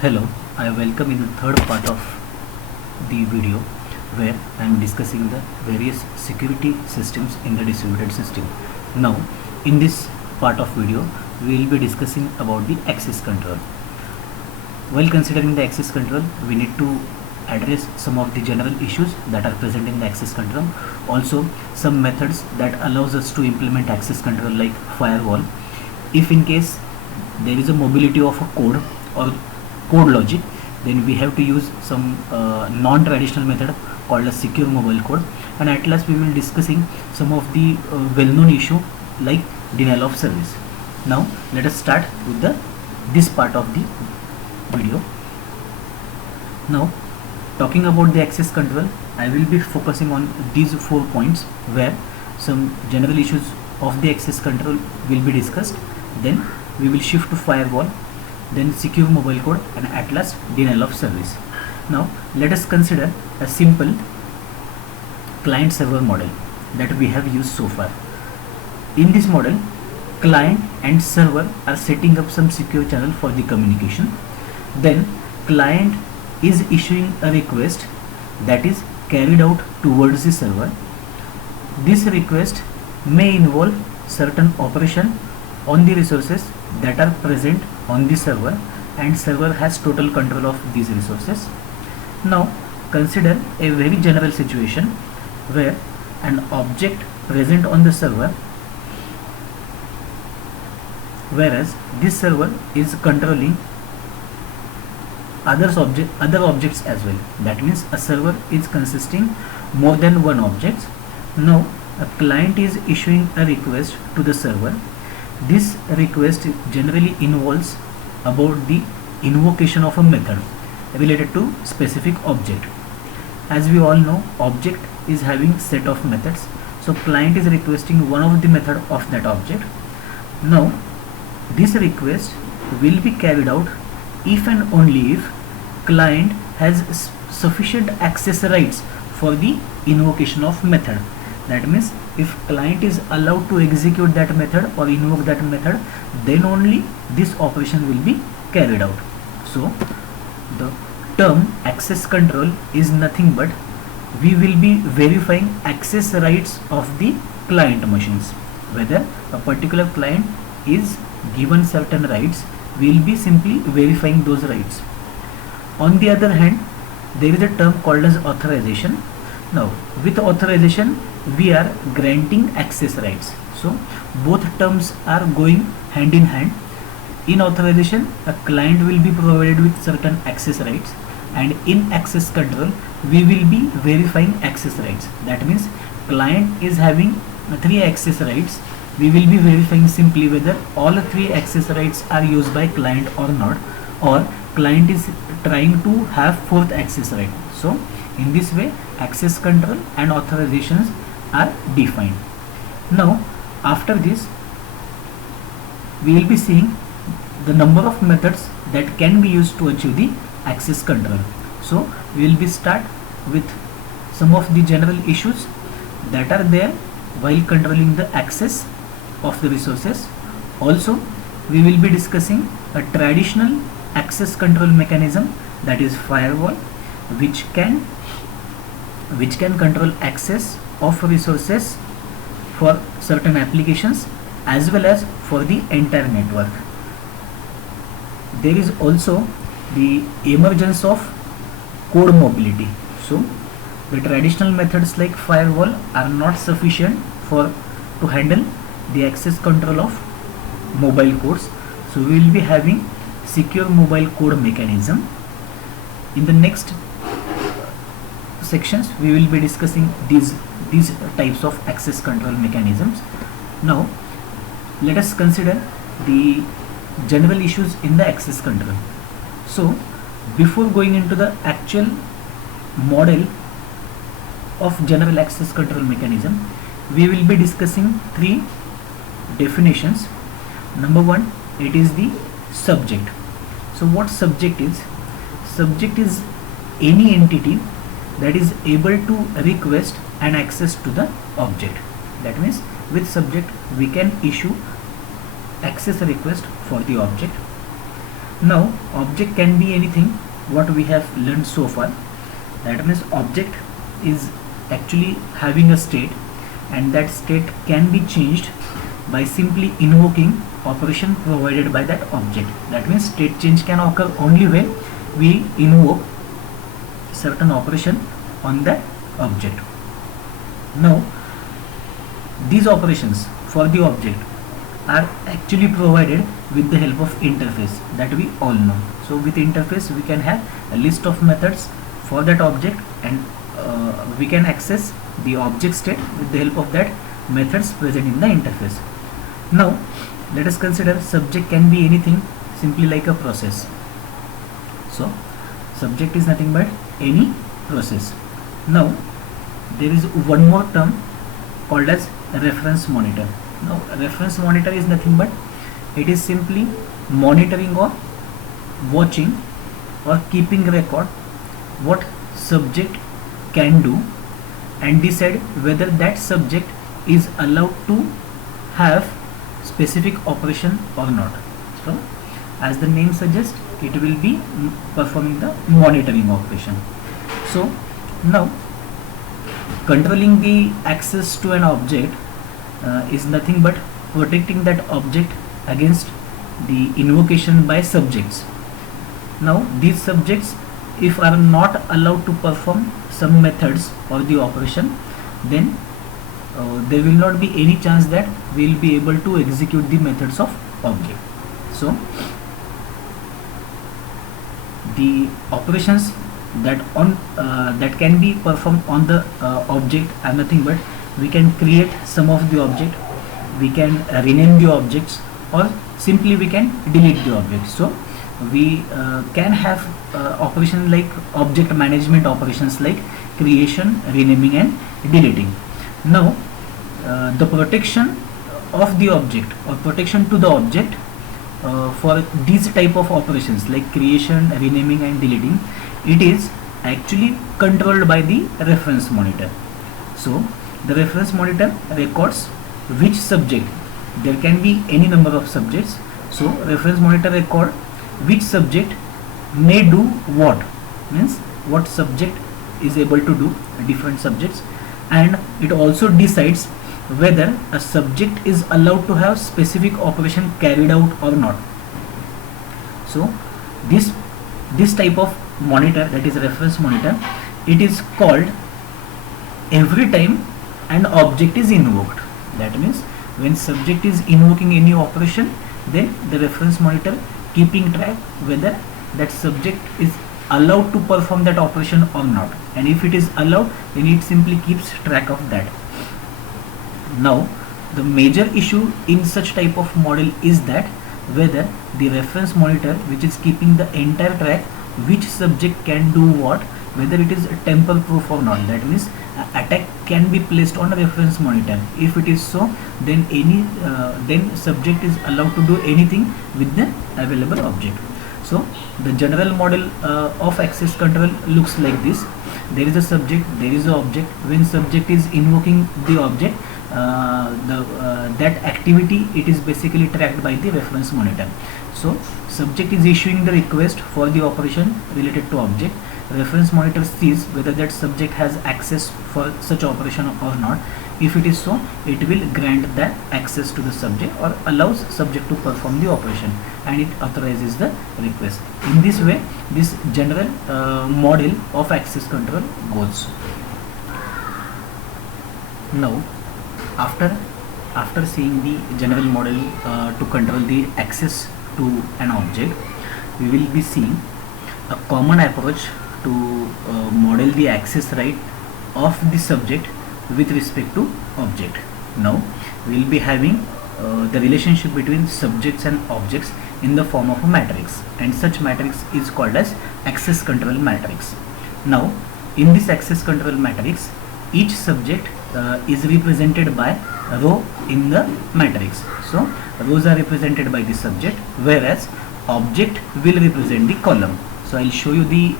Hello, I welcome in the third part of the video where I am discussing the various security systems in the distributed system. Now, in this part of video, we will be discussing about the access control. While considering the access control, we need to address some of the general issues that are present in the access control. Also, some methods that allows us to implement access control like firewall. If in case there is a mobility of a code or code logic, then we have to use some non-traditional method called a secure mobile code, and at last we will discussing some of the well-known issue like denial of service. Now let us start with this part of the video. Now, talking about the access control, I will be focusing on these 4 points where some general issues of the access control will be discussed. Then we will shift to firewall, then secure mobile code, and at last denial of service. Now let us consider a simple client server model that we have used so far. In this model, client and server are setting up some secure channel for the communication. Then client is issuing a request that is carried out towards the server. This request may involve certain operation on the resources that are present on the server, and server has total control of these resources. Now consider a very general situation where an object present on the server, whereas this server is controlling other objects as well. That means a server is consisting more than one object. Now a client is issuing a request to the server. This request generally involves about the invocation of a method related to specific object. As we all know, object is having set of methods, so client is requesting one of the method of that object. Now this request will be carried out if and only if client has sufficient access rights for the invocation of method. That means if client is allowed to execute that method or invoke that method, then only this operation will be carried out. So the term access control is nothing but we will be verifying access rights of the client machines. Whether a particular client is given certain rights, we will be simply verifying those rights. On the other hand, there is a term called as authorization. Now with authorization we are granting access rights, so both terms are going hand in hand. In authorization, a client will be provided with certain access rights, and in access control we will be verifying access rights. That means client is having 3 access rights, we will be verifying simply whether all 3 access rights are used by client or not, or client is trying to have 4th access right. So in this way access control and authorizations are defined. Now after this we will be seeing the number of methods that can be used to achieve the access control. So we will be start with some of the general issues that are there while controlling the access of the resources. Also we will be discussing a traditional access control mechanism, that is firewall, which can control access of resources for certain applications as well as for the entire network. There is also the emergence of code mobility. So the traditional methods like firewall are not sufficient to handle the access control of mobile codes. So we will be having secure mobile code mechanism. In the next sections we will be discussing these types of access control mechanisms. Now let us consider the general issues in the access control. So before going into the actual model of general access control mechanism, we will be discussing 3 definitions. Number 1, it is the subject. So what subject is? Subject is any entity that is able to request an access to the object. That means with subject we can issue access request for the object. Now object can be anything what we have learned so far. That means object is actually having a state, and that state can be changed by simply invoking operation provided by that object. That means state change can occur only when we invoke certain operation on that object. Now these operations for the object are actually provided with the help of interface that we all know. So with interface we can have a list of methods for that object, and we can access the object state with the help of that methods present in the interface. Now let us consider subject can be anything simply like a process. So subject is nothing but any process. Now there is one more term called as reference monitor. Now reference monitor is nothing but it is simply monitoring or watching or keeping record what subject can do and decide whether that subject is allowed to have specific operation or not. So as the name suggests, it will be performing the monitoring operation. So now controlling the access to an object is nothing but protecting that object against the invocation by subjects. Now these subjects, if are not allowed to perform some methods or the operation, then there will not be any chance that we will be able to execute the methods of object. So the operations that can be performed on the object are nothing but we can create some of the object, we can rename the objects, or simply we can delete the objects. So we can have operations like object management operations like creation, renaming and deleting. Now the protection of the object or protection to the object for these type of operations like creation, renaming and deleting, it is actually controlled by the reference monitor. So the reference monitor records which subject, there can be any number of subjects, so reference monitor record which subject may do what, means what subject is able to do different subjects, and it also decides whether a subject is allowed to have specific operation carried out or not. So this type of monitor, that is reference monitor, it is called every time an object is invoked. That means when subject is invoking any operation, then the reference monitor keeping track whether that subject is allowed to perform that operation or not, and if it is allowed, then it simply keeps track of that. Now the major issue in such type of model is that whether the reference monitor, which is keeping the entire track which subject can do what, whether it is temporal proof or not. That means attack can be placed on a reference monitor. If it is so, then then subject is allowed to do anything with the available object. So the general model of access control looks like this. There is a subject, there is an object. When subject is invoking the object, that activity, it is basically tracked by the reference monitor. So subject is issuing the request for the operation related to object. Reference monitor sees whether that subject has access for such operation or not. If it is so, it will grant that access to the subject or allows subject to perform the operation, and it authorizes the request. In this way, this general model of access control goes. Now after seeing the general model to control the access to an object, we will be seeing a common approach to model the access right of the subject with respect to object. Now we will be having the relationship between subjects and objects in the form of a matrix, and such matrix is called as access control matrix. Now in this access control matrix, each subject is represented by a row in the matrix. So rows are represented by the subject, whereas object will represent the column. So I'll show you the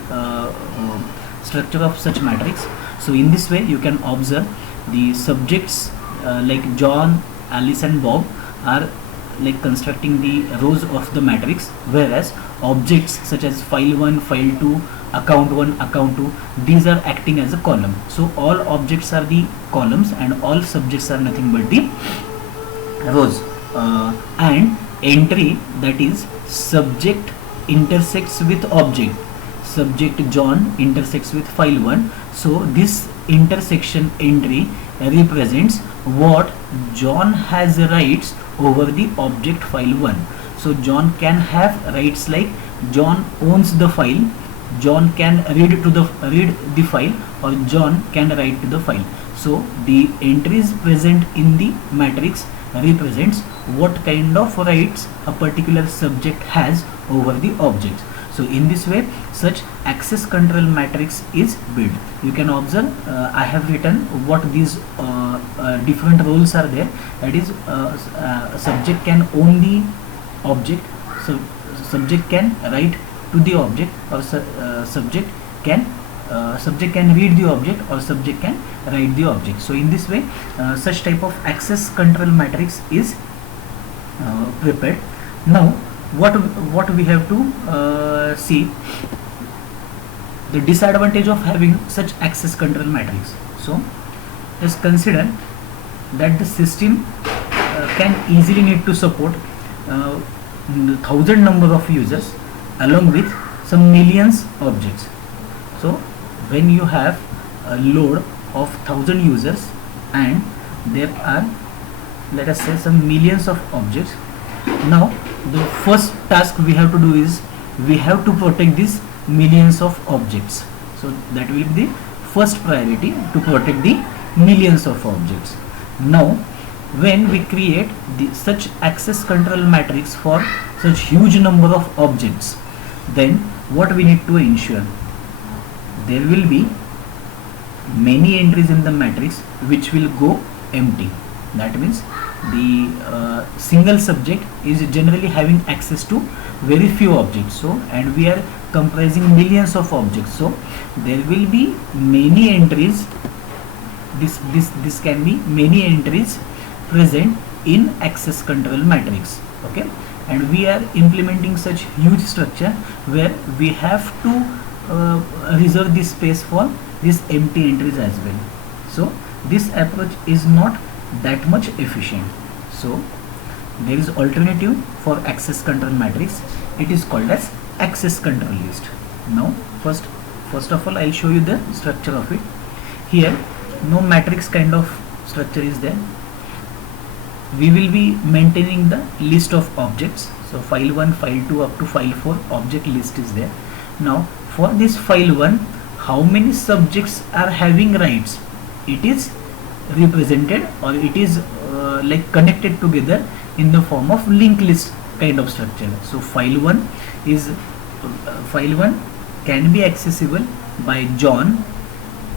structure of such matrix. So in this way you can observe the subjects like John, Alice and Bob are like constructing the rows of the matrix, whereas objects such as file 1, file 2, account 1, account 2, these are acting as a column. So all objects are the columns and all subjects are nothing but the rows. And entry, that is subject intersects with object, subject John intersects with file 1, so this intersection entry represents what John has rights over the object file 1. So John can have rights like John owns the file, John can read the file, or John can write to the file. So the entries present in the matrix represents what kind of rights a particular subject has over the objects. So in this way such access control matrix is built. You can observe I have written what these different roles are there. That is a subject can own the object, so subject can write to the object, or subject can read the object, or subject can write the object. So in this way such type of access control matrix is prepared. Now what we have to see the disadvantage of having such access control matrix. So just consider that the system can easily need to support 1000 number of users along with some millions objects. So when you have a load of 1000 users and there are, let us say, some millions of objects, now the first task we have to do is we have to protect these millions of objects. So that will be the first priority, to protect the millions of objects. Now when we create such access control matrix for such huge number of objects, then what we need to ensure, there will be many entries in the matrix which will go empty. That means the single subject is generally having access to very few objects, so and we are comprising millions of objects, so there will be many entries. This can be many entries present in access control matrix. Okay, and we are implementing such huge structure where we have to reserve this space for these empty entries as well. So this approach is not that much efficient. So there is alternative for access control matrix. It is called as access control list. Now first of all I'll show you the structure of it. Here no matrix kind of structure is there. We will be maintaining the list of objects. So file 1, file 2 up to file 4 object list is there. Now for this file 1, how many subjects are having rights? It is represented, or it is like connected together in the form of linked list kind of structure. So file 1 is file 1 can be accessible by John,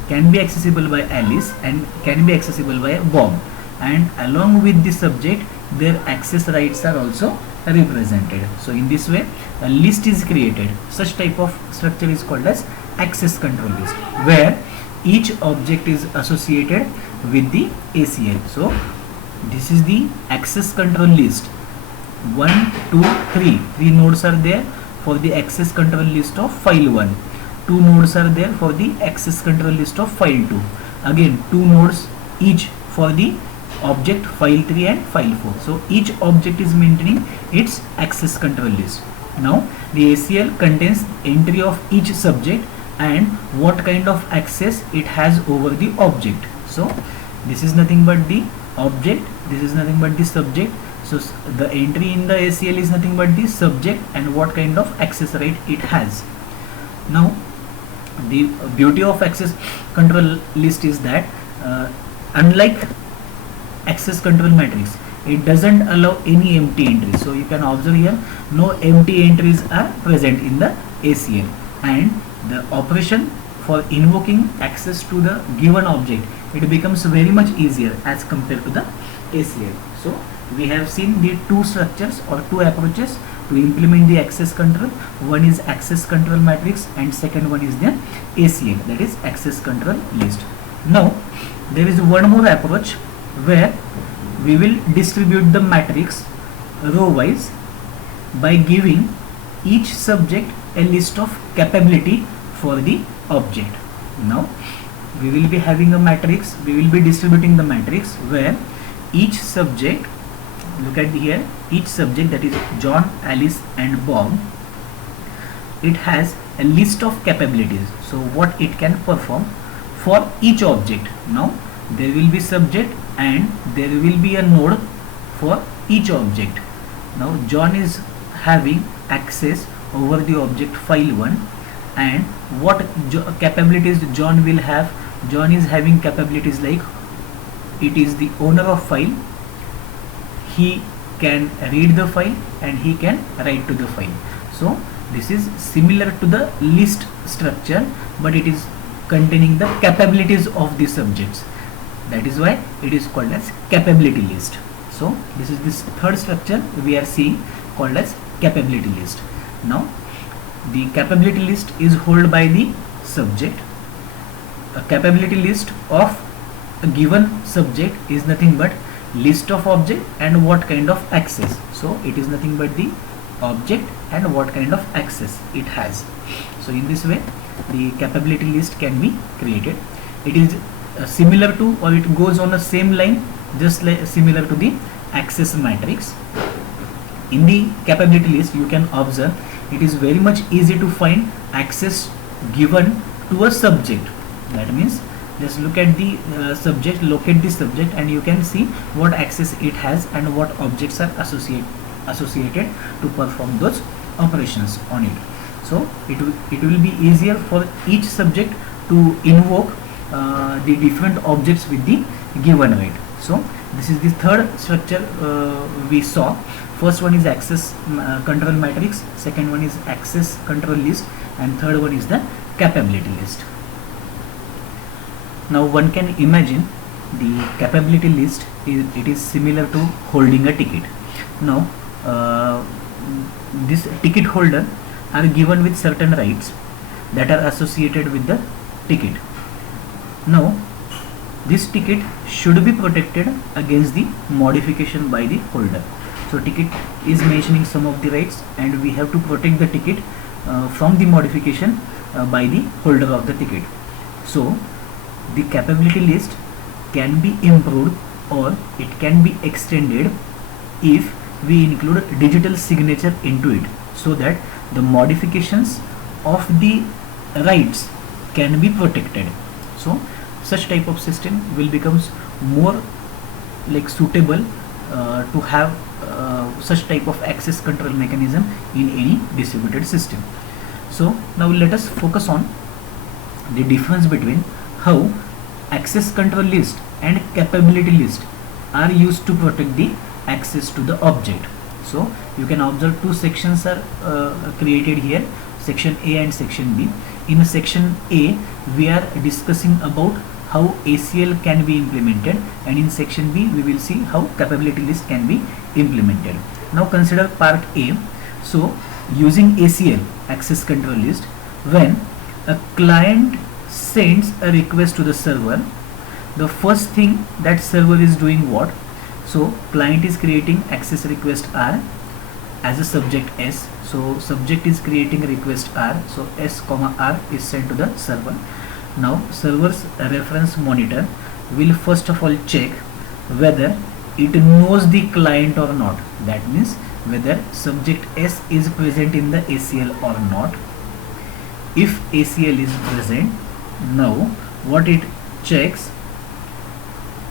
can be accessible by Alice, and can be accessible by Bob, and along with the subject their access rights are also represented. So in this way a list is created. Such type of structure is called as access control list, where each object is associated with the ACL. So this is the access control list. 1, 2, 3 nodes are there for the access control list of file 1. 2 nodes are there for the access control list of file 2. Again 2 nodes each for the object file 3 and file 4. So each object is maintaining its access control list. Now the ACL contains entry of each subject and what kind of access it has over the object. So this is nothing but the object, this is nothing but the subject. So the entry in the ACL is nothing but the subject and what kind of access right it has. Now the beauty of access control list is that unlike access control matrix, it doesn't allow any empty entries. So you can observe here no empty entries are present in the ACL, and the operation for invoking access to the given object, it becomes very much easier as compared to the ACL. So we have seen the two structures or two approaches to implement the access control. One is access control matrix and second one is the ACL, that is access control list. Now there is one more approach where we will distribute the matrix row wise by giving each subject a list of capability for the object. Now we will be having a matrix, we will be distributing the matrix where each subject, look at here, each subject, that is John, Alice and Bob, it has a list of capabilities, so what it can perform for each object. Now there will be subject and there will be a node for each object. Now John is having access over the object file1, and what capabilities John will have? John is having capabilities like it is the owner of file, he can read the file and he can write to the file. So this is similar to the list structure, but it is containing the capabilities of the subjects. That is why it is called as capability list. So this is this third structure we are seeing called as capability list. Now the capability list is held by the subject. A capability list of a given subject is nothing but list of object and what kind of access. So it is nothing but the object and what kind of access it has. So in this way the capability list can be created. It is similar to, or it goes on the same line, just like similar to the access matrix. In the capability list you can observe it is very much easy to find access given to a subject. That means just look at the subject, locate the subject, and you can see what access it has and what objects are associated to perform those operations on it. So it will be easier for each subject to invoke the different objects with the given weight. So this is the third structure we saw. First one is access control matrix, second one is access control list, and third one is the capability list. Now one can imagine the capability list it is similar to holding a ticket. Now this ticket holder are given with certain rights that are associated with the ticket. Now this ticket should be protected against the modification by the holder. So ticket is mentioning some of the rights and we have to protect the ticket from the modification by the holder of the ticket. So the capability list can be improved or it can be extended if we include digital signature into it, so that the modifications of the rights can be protected. So such type of system will becomes more like suitable to have such type of access control mechanism in any distributed system. So now let us focus on the difference between how access control list and capability list are used to protect the access to the object. So you can observe two sections are created here, section A and section B. In section A we are discussing about how ACL can be implemented, and in section B we will see how capability list can be implemented. Now consider part A. So using ACL, access control list, when a client sends a request to the server, the first thing that server is doing what? So client is creating access request R as a subject S. So subject is creating a request R. So S comma R is sent to the server. Now server's reference monitor will first of all check whether it knows the client or not. That means whether subject S is present in the ACL or not. If ACL is present, now what it checks,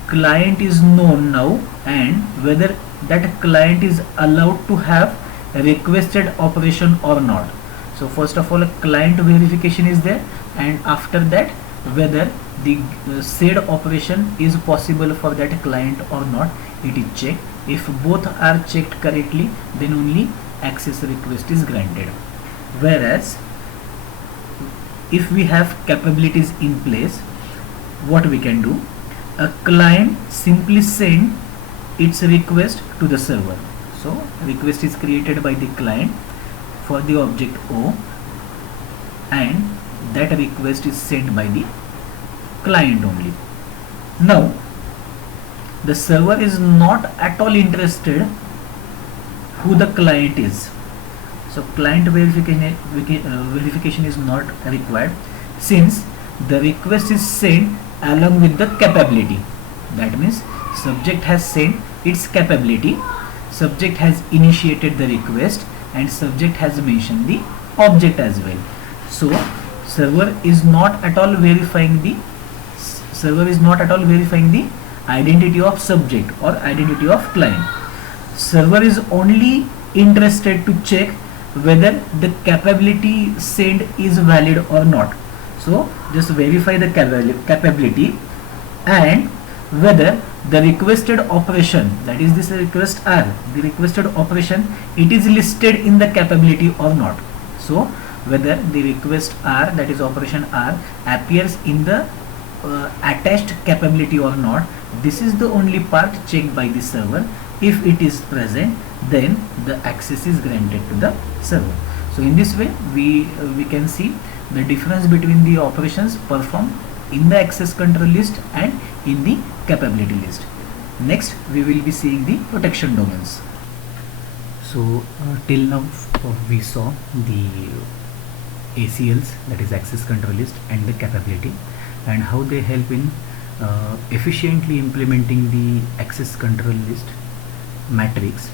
client is known now, and whether that client is allowed to have a requested operation or not. So first of all a client verification is there, and after that whether the said operation is possible for that client or not, it is checked. If both are checked correctly, then only access request is granted. Whereas if we have capabilities in place, what we can do, a client simply send its request to the server. So request is created by the client for the object O, and that request is sent by the client only. Now the server is not at all interested who the client is. So client verification is not required, since the request is sent along with the capability. That means subject has sent its capability, subject has initiated the request, and subject has mentioned the object as well. So server is not at all verifying the identity of subject or identity of client. Server is only interested to check whether the capability sent is valid or not. So just verify the capability, and whether the requested operation, that is this request R, the requested operation, it is listed in the capability or not. So whether the request R, that is operation R, appears in the attached capability or not, this is the only part checked by the server. If it is present, then the access is granted to the server. So in this way we can see the difference between the operations performed in the access control list and in the capability list. Next we will be seeing the protection domains. So till now we saw the ACLs, that is access control list, and the capability, and how they help in efficiently implementing the access control list matrix,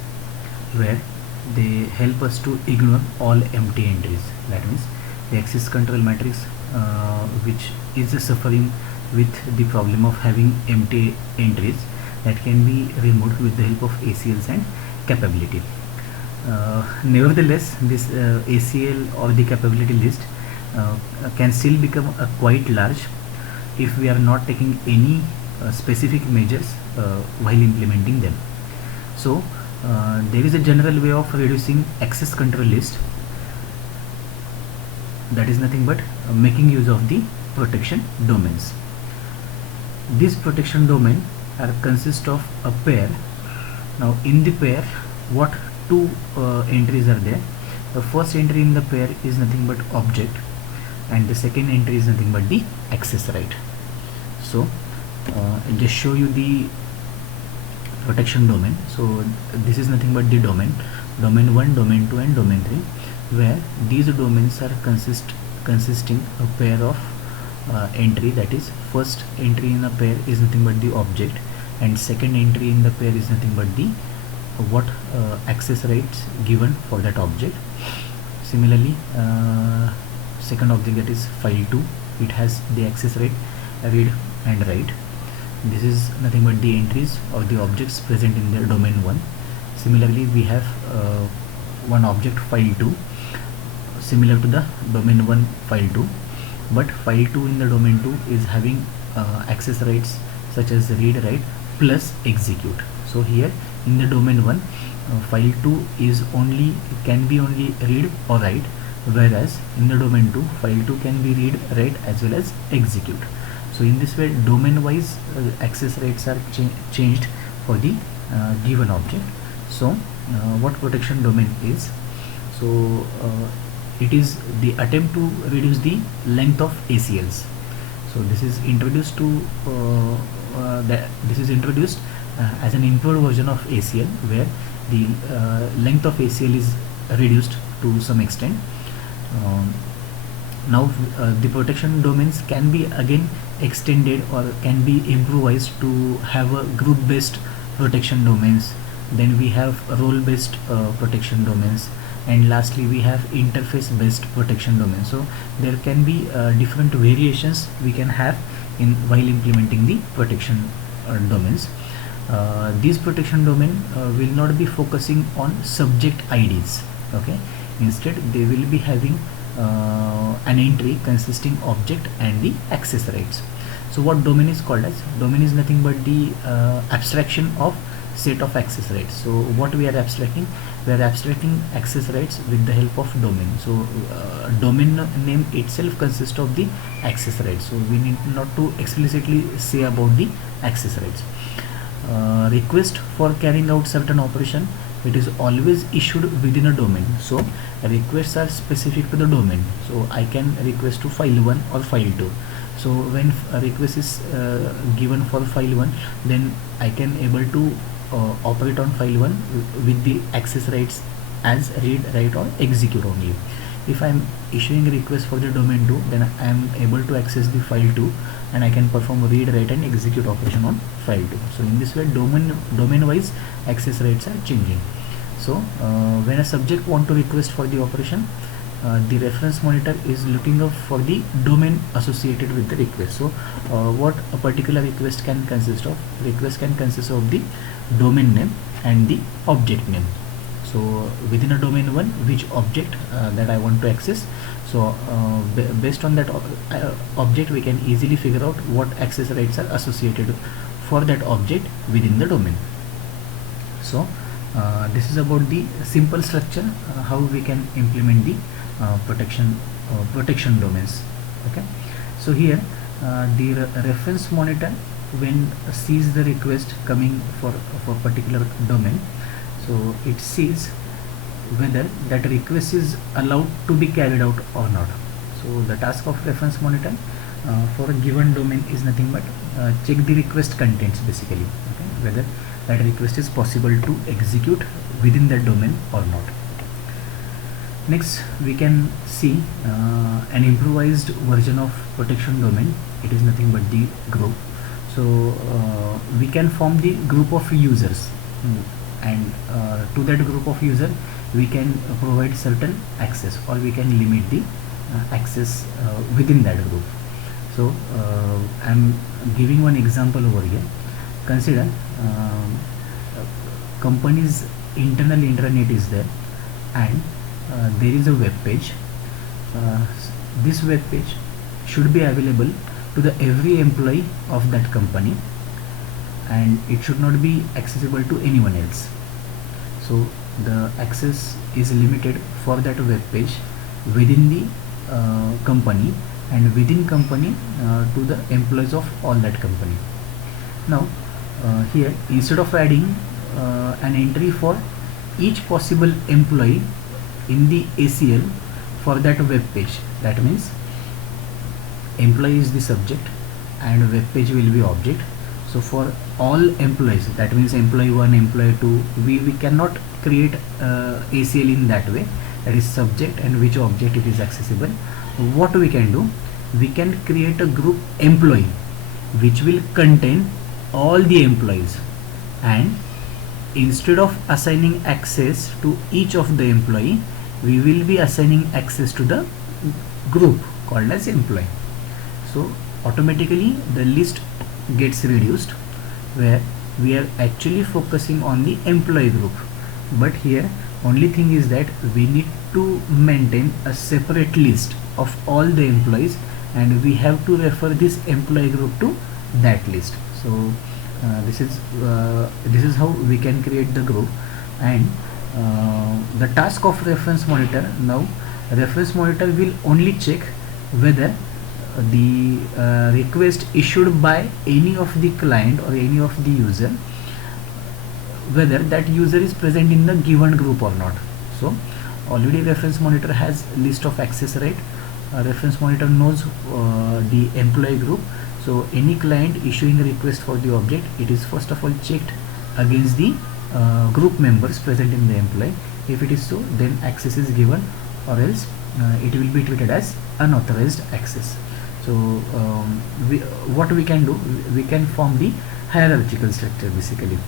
where they help us to ignore all empty entries. That means the access control matrix which is suffering with the problem of having empty entries, that can be removed with the help of ACLs and capability. Nevertheless, this ACL or the capability list can still become quite large if we are not taking any specific measures while implementing them. So there is a general way of reducing access control list, that is nothing but making use of the protection domains. This protection domain consist of a pair. Now in the pair, what two entries are there? The first entry in the pair is nothing but object, and the second entry is nothing but the access right. So I'll just show you the protection domain. So this is nothing but the domain 1, domain 2, and domain 3, where these domains are consisting a pair of entry. That is, first entry in a pair is nothing but the object, and second entry in the pair is nothing but the what access rights given for that object. Similarly, second object, that is file 2, it has the access right read and write. This is nothing but the entries of the objects present in the domain 1. Similarly, we have one object file 2 similar to the domain 1 file 2, but file 2 in the domain 2 is having access rights such as read, write plus execute. So here in the domain 1, file 2 can be only read or write, whereas in the domain 2, file 2 can be read, write as well as execute. So in this way, domain wise access rights are changed for the given object. So what protection domain is? So it is the attempt to reduce the length of ACLs. So this is introduced as an improved version of ACL, where the length of ACL is reduced to some extent. Now the protection domains can be again extended or can be improvised to have a group based protection domains. Then we have role based protection domains, and lastly we have interface based protection domains. So there can be different variations we can have in while implementing the protection domains. These protection domain will not be focusing on subject IDs. Okay, instead they will be having an entry consisting object and the access rights. So what domain is called as? Domain is nothing but the abstraction of set of access rights. So what we are abstracting? We are abstracting access rights with the help of domain. So domain name itself consists of the access rights. So we need not to explicitly say about the access rights. Request for carrying out certain operation, it is always issued within a domain. So requests are specific to the domain. So I can request to file 1 or file 2. So when a request is given for file 1, then I can able to operate on file 1 with the access rights as read, write or execute only. If I am issuing a request for the domain 2, then I am able to access the file 2 and I can perform read, write and execute operation on file 2. So in this way domain wise access rights are changing. So when a subject want to request for the operation, the reference monitor is looking up for the domain associated with the request. So what a particular request can consist of? Request can consist of the domain name and the object name. So within a domain 1, which object that I want to access. So based on that object, we can easily figure out what access rights are associated for that object within the domain. So this is about the simple structure, how we can implement the protection domains. Okay, so here the reference monitor, when sees the request coming for particular domain, so it sees whether that request is allowed to be carried out or not. So the task of reference monitor for a given domain is nothing but check the request contents basically, okay, whether that request is possible to execute within that domain or not. Next we can see an improvised version of protection domain. It is nothing but the group. So we can form the group of users, and to that group of user we can provide certain access, or we can limit the access within that group. So I am giving one example over here. Consider company's internal intranet is there, and there is a web page. This web page should be available to the every employee of that company, and it should not be accessible to anyone else. So the access is limited for that web page within the company, and within company to the employees of all that company. Now here, instead of adding an entry for each possible employee in the ACL for that web page, that means employee is the subject and web page will be object. So for all employees, that means employee 1, employee 2, we cannot create ACL in that way, that is subject and which object it is accessible. What we can do, we can create a group employee which will contain all the employees, and instead of assigning access to each of the employee, we will be assigning access to the group called as employee. So automatically the list gets reduced, where we are actually focusing on the employee group. But here only thing is that we need to maintain a separate list of all the employees, and we have to refer this employee group to that list. So this is how we can create the group. And the task of reference monitor, now reference monitor will only check whether the request issued by any of the client or any of the user, whether that user is present in the given group or not. So already reference monitor has list of access right. Reference monitor knows the employee group. So any client issuing a request for the object, it is first of all checked against the group members present in the employee. If it is so, then access is given, or else it will be treated as unauthorized access. So what we can do, we can form the hierarchical structure basically.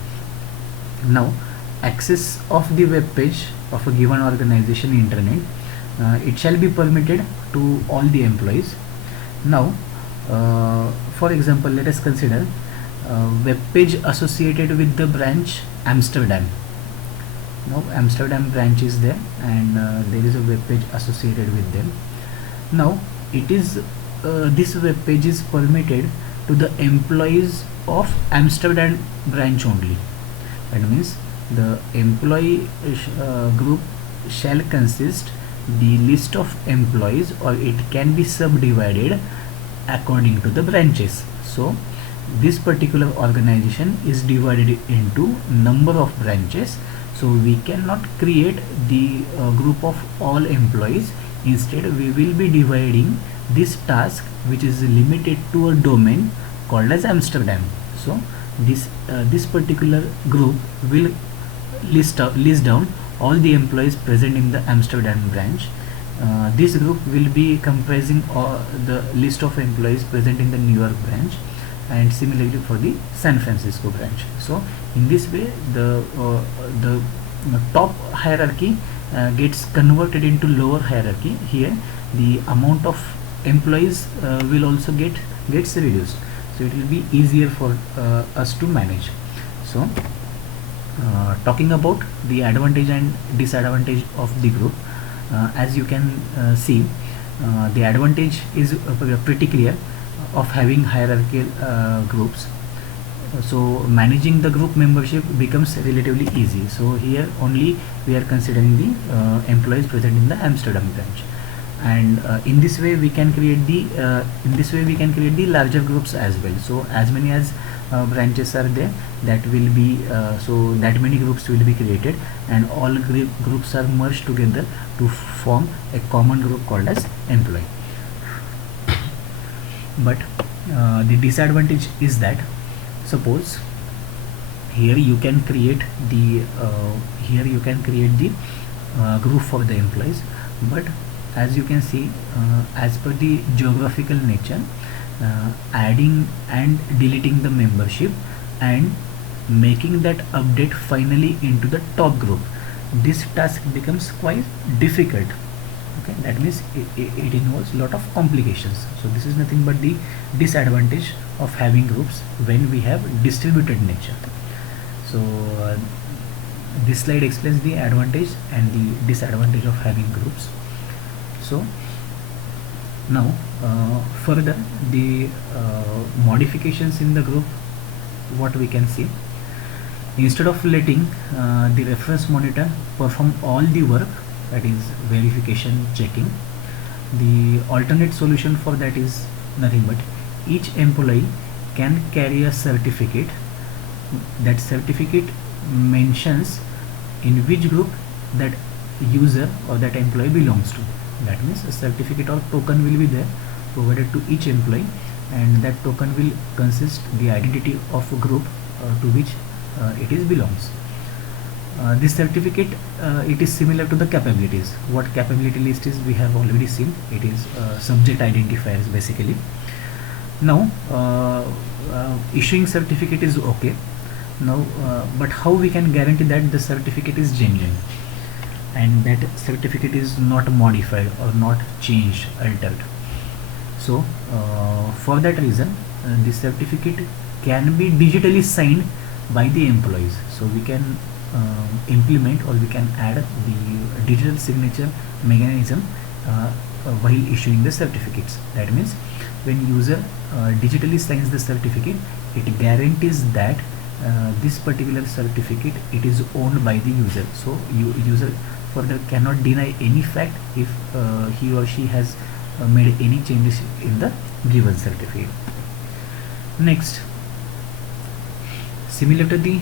Now access of the web page of a given organization intranet, it shall be permitted to all the employees. Now for example, let us consider web page associated with the branch Amsterdam. Now Amsterdam branch is there, and there is a web page associated with them. Now it is this web page is permitted to the employees of Amsterdam branch only. That means the employee group shall consist the list of employees, or it can be subdivided according to the branches. So this particular organization is divided into number of branches, so we cannot create the group of all employees. Instead we will be dividing this task, which is limited to a domain called as Amsterdam. So this particular group will list down all the employees present in the Amsterdam branch. This group will be comprising the list of employees present in the New York branch, and similarly for the San Francisco branch. So in this way, the top hierarchy gets converted into lower hierarchy. Here the amount of employees will also gets reduced, so it will be easier for us to manage. So talking about the advantage and disadvantage of the group, as you can see, the advantage is pretty clear of having hierarchical groups. So managing the group membership becomes relatively easy. So here only we are considering the employees present in the Amsterdam branch, and in this way we can create the larger groups as well. So as many as branches are there, that will be so that many groups will be created, and all groups are merged together to form a common group called as employee. But the disadvantage is that, suppose here you can create the group for the employees, but as you can see, as per the geographical nature, adding and deleting the membership and making that update finally into the top group, this task becomes quite difficult. Okay, that means it involves a lot of complications. So this is nothing but the disadvantage of having groups when we have distributed nature. So this slide explains the advantage and the disadvantage of having groups. So now further, the modifications in the group, what we can see, instead of letting the reference monitor perform all the work, that is verification, checking, the alternate solution for that is nothing but each employee can carry a certificate. That certificate mentions in which group that user or that employee belongs to. That means a certificate or token will be there provided to each employee, and that token will consist the identity of a group to which it is belongs. This certificate, it is similar to the capabilities. What capability list is, we have already seen. It is subject identifiers basically. Now issuing certificate is okay. Now but how we can guarantee that the certificate is genuine and that certificate is not modified or not changed, altered? So for that reason, the certificate can be digitally signed by the employees. So we can implement, or we can add the digital signature mechanism while issuing the certificates. That means when user digitally signs the certificate, it guarantees that this particular certificate, it is owned by the user. So user further cannot deny any fact if he or she has made any changes in the given certificate. Next, similar to the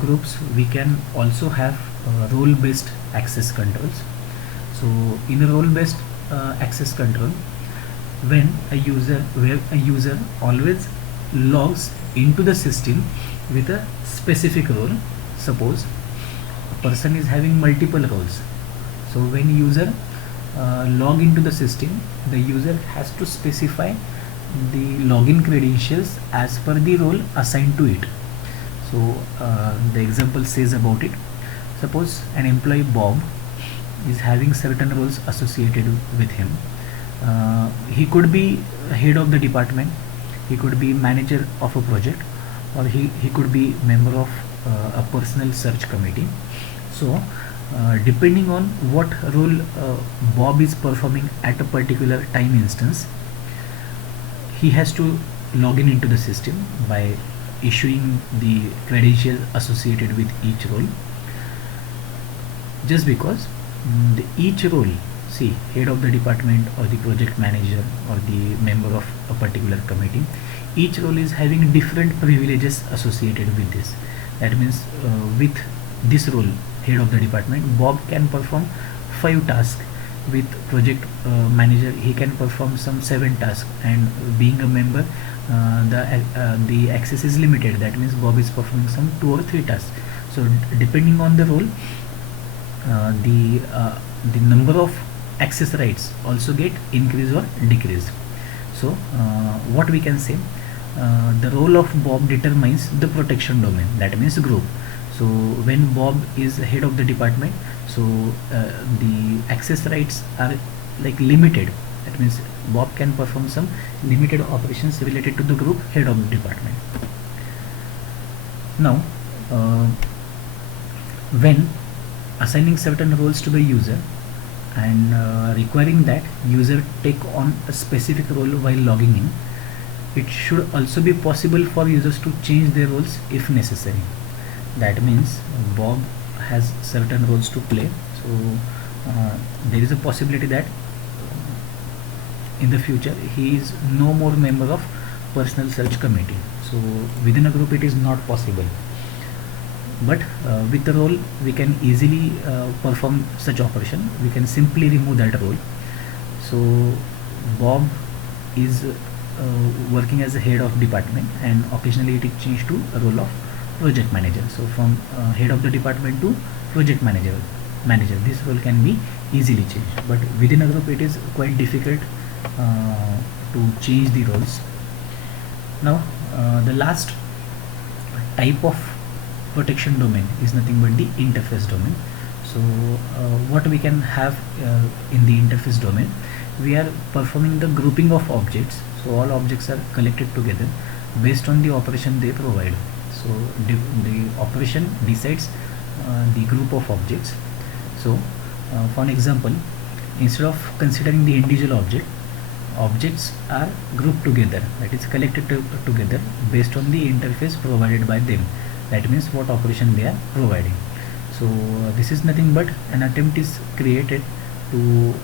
groups, we can also have role-based access controls. So in a role-based access control, where a user always logs into the system with a specific role. Suppose a person is having multiple roles, so when user log into the system, the user has to specify the login credentials as per the role assigned to it. So the example says about it, suppose an employee Bob is having certain roles associated with him. He could be head of the department, he could be manager of a project, or he could be member of a personal search committee. So depending on what role Bob is performing at a particular time instance, he has to log in into the system by issuing the credential associated with each role. Just because each role, see, head of the department or the project manager or the member of a particular committee, each role is having different privileges associated with this. That means with this role, head of the department, Bob can perform 5 tasks with project manager, he can perform some 7 tasks, and being a member, the access is limited. That means Bob is performing some 2 or 3 tasks. So depending on the role, the number of access rights also get increased or decreased. So what we can say, the role of Bob determines the protection domain, that means group. So when Bob is head of the department, so the access rights are like limited. That means Bob can perform some limited operations related to the group head of the department. Now when assigning certain roles to the user and requiring that user take on a specific role while logging in, it should also be possible for users to change their roles if necessary. That means Bob has certain roles to play, so there is a possibility that in the future he is no more member of personal search committee. So within a group it is not possible, but with the role we can easily perform such operation. We can simply remove that role. So Bob is working as a head of department, and occasionally it is changed to a role of project manager. So from head of the department to project manager, this role can be easily changed, but within a group it is quite difficult to change the roles. Now the last type of protection domain is nothing but the interface domain. So what we can have in the interface domain, we are performing the grouping of objects. So all objects are collected together based on the operation they provide. So the operation decides the group of objects. So for an example, instead of considering the individual objects are grouped together, that is collected together based on the interface provided by them. That means what operation they are providing. So this is nothing but an attempt is created to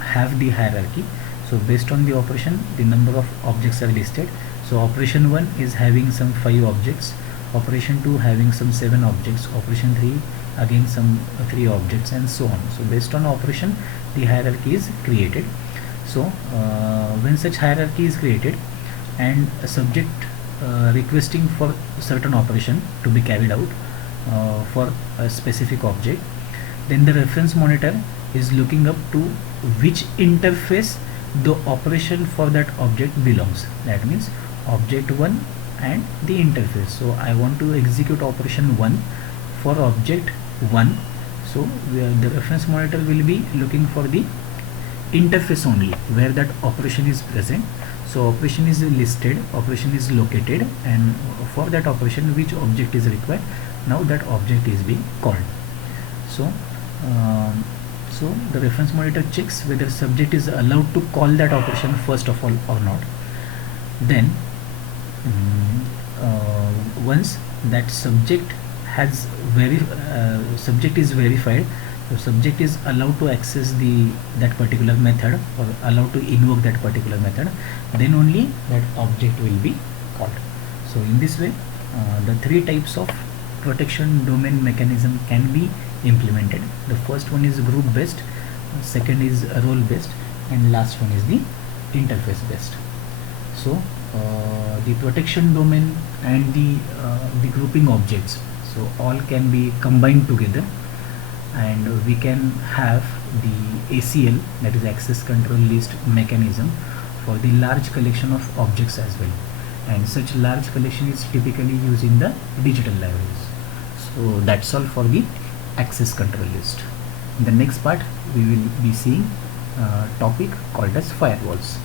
have the hierarchy. So based on the operation, the number of objects are listed. So operation 1 is having some 5 objects, operation 2 having some 7 objects, operation 3 again some 3 objects, and so on. So based on operation, the hierarchy is created. So when such hierarchy is created and a subject requesting for certain operation to be carried out for a specific object, then the reference monitor is looking up to which interface the operation for that object belongs. That means object 1 and the interface. So I want to execute operation 1 for object 1. So the reference monitor will be looking for the interface only where that operation is present. So operation is listed, operation is located, and for that operation which object is required, now that object is being called. So so the reference monitor checks whether subject is allowed to call that operation first of all or not. Then once that subject has subject is verified, so subject is allowed to access that particular method or allowed to invoke that particular method, then only that object will be called. So in this way the 3 types of protection domain mechanism can be implemented. The first one is group based, second is role based, and last one is the interface based. So the protection domain and the grouping objects, so all can be combined together, and we can have the ACL, that is access control list mechanism, for the large collection of objects as well, and such large collection is typically used in the digital libraries. So that's all for the access control list. In the next part we will be seeing a topic called as firewalls.